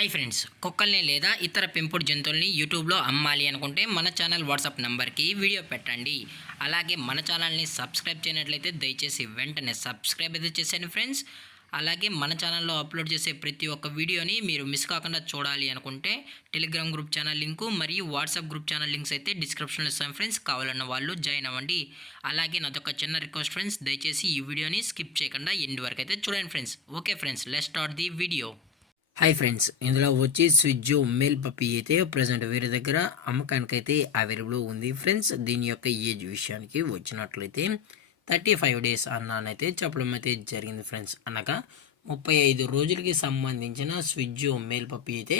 Hi friends, కుక్కల్ని లేదా ఇతర పెంపుడు జంతువుల్ని యూట్యూబ్లో అమ్మాలి అనుకుంటే మన ఛానల్ వాట్సాప్ నెంబర్కి వీడియో పెట్టండి. అలాగే మన ఛానల్ని సబ్స్క్రైబ్ చేయనట్లయితే దయచేసి వెంటనే సబ్స్క్రైబ్ అయితే చేసేయండి ఫ్రెండ్స్. అలాగే మన ఛానల్లో అప్లోడ్ చేసే ప్రతి ఒక్క వీడియోని మీరు మిస్ కాకుండా చూడాలి అనుకుంటే టెలిగ్రామ్ గ్రూప్ ఛానల్ లింకు మరియు వాట్సాప్ గ్రూప్ ఛానల్ లింక్స్ అయితే డిస్క్రిప్షన్లో ఇస్తాను ఫ్రెండ్స్. కావాలన్న వాళ్ళు జాయిన్ అవ్వండి. అలాగే నాదొక చిన్న రిక్వెస్ట్ ఫ్రెండ్స్, దయచేసి ఈ వీడియోని స్కిప్ చేయకుండా ఎండ్ వరకు అయితే చూడండి friends. Okay friends, let's start the video. Hi friends, ఇందులో వచ్చి స్విజ్జో మేల్ పప్పీ అయితే ప్రజెంట్ వీరి దగ్గర అమ్మకానికి అయితే అవైలబుల్ ఉంది ఫ్రెండ్స్. దీని యొక్క ఏజ్ విషయానికి వచ్చినట్లయితే 35 డేస్ అన్నానైతే చెప్పడం అయితే జరిగింది ఫ్రెండ్స్. అనగా 35 రోజులకి సంబంధించిన స్విజ్జో మేల్ పప్పీ అయితే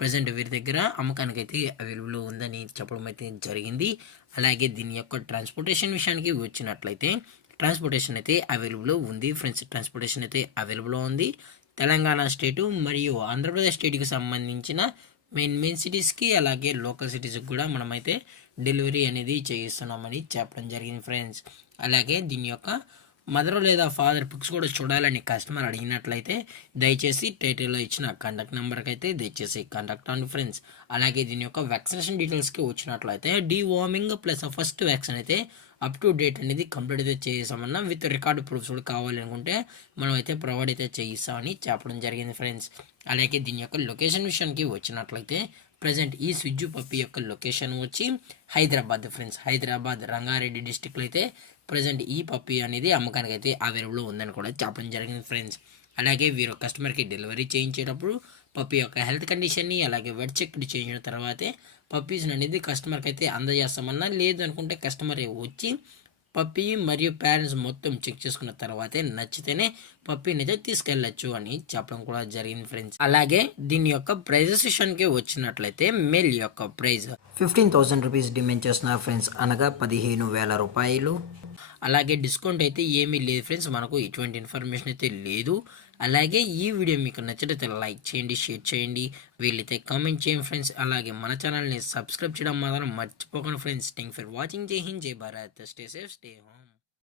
ప్రజెంట్ వీరి దగ్గర అమ్మకానికి అయితే అవైలబుల్ ఉందని చెప్పడం అయితే జరిగింది. అలాగే దీని యొక్క ట్రాన్స్పోర్టేషన్ విషయానికి వచ్చినట్లయితే ట్రాన్స్పోర్టేషన్ అయితే అవైలబుల్ ఉంది ఫ్రెండ్స్. ట్రాన్స్పోర్టేషన్ అయితే అవైలబుల్ ఉంది. తెలంగాణ స్టేటు మరియు ఆంధ్రప్రదేశ్ స్టేట్కి సంబంధించిన మెయిన్ సిటీస్కి అలాగే లోకల్ సిటీస్కి కూడా మనమైతే డెలివరీ అనేది చేయిస్తున్నామని చెప్పడం జరిగింది ఫ్రెండ్స్. అలాగే దీని యొక్క మదర్ లేదా ఫాదర్ పిక్స్ కూడా చూడాలని కస్టమర్ అడిగినట్లయితే దయచేసి టైటిల్లో ఇచ్చిన కాంటాక్ట్ నెంబర్కి అయితే దయచేసి కాంటాక్ట్ అవ్వండి ఫ్రెండ్స్. అలాగే దీని యొక్క వ్యాక్సినేషన్ డీటెయిల్స్కి వచ్చినట్లయితే డీవార్మింగ్ ప్లస్ ఫస్ట్ వ్యాక్సిన్ అయితే అప్ టు డేట్ అనేది కంప్లీట్ అయితే చేసామన్నా విత్ రికార్డు ప్రూఫ్స్ కూడా కావాలి అనుకుంటే మనం అయితే ప్రొవైడ్ అయితే చేయిస్తామని చెప్పడం జరిగింది ఫ్రెండ్స్. అలాగే దీని యొక్క లొకేషన్ విషయానికి వచ్చినట్లయితే ప్రజెంట్ ఈ స్విజ్జు పప్పి యొక్క లొకేషన్ వచ్చి హైదరాబాద్ ఫ్రెండ్స్. హైదరాబాద్ రంగారెడ్డి డిస్టిక్లో అయితే ప్రజెంట్ ఈ పప్పి అనేది అమ్మకానికి అయితే అవైలబుల్ ఉందని కూడా చెప్పడం జరిగింది ఫ్రెండ్స్. అలాగే వీరు కస్టమర్కి డెలివరీ చేయించేటప్పుడు పప్పి యొక్క హెల్త్ కండిషన్ని అలాగే వెట్ చెక్ చేయించిన తర్వాతే పప్పీస్ని అనేది కస్టమర్కి అయితే అందజేస్తామన్నా, లేదు అనుకుంటే కస్టమర్ వచ్చి పప్పీ మరియు పేరెంట్స్ మొత్తం చెక్ చేసుకున్న తర్వాతే నచ్చితేనే పప్పీని అయితే తీసుకెళ్ళచ్చు అని చెప్పడం కూడా జరిగింది ఫ్రెండ్స్. అలాగే దీని యొక్క ప్రైజెస్ విషయానికి వచ్చినట్లయితే మేల్ యొక్క ప్రైజ్ 15,000 రూపీస్ డిమాండ్ చేస్తున్నారు ఫ్రెండ్స్, అనగా 15,000 రూపాయలు. అలాగే డిస్కౌంట్ అయితే ఏమీ లేదు ఫ్రెండ్స్, మనకు ఎటువంటి ఇన్ఫర్మేషన్ అయితే లేదు. అలాగే ఈ వీడియో మీకు నచ్చినట్లయితే లైక్ చేయండి, షేర్ చేయండి, వీళ్ళైతే కామెంట్ చేయండి ఫ్రెండ్స్. అలాగే మన ఛానల్ని సబ్స్క్రైబ్ చేయడం మాత్రం మర్చిపోకండి ఫ్రెండ్స్. Thank for watching. జై హింద్, జై Bharat, stay safe, stay home.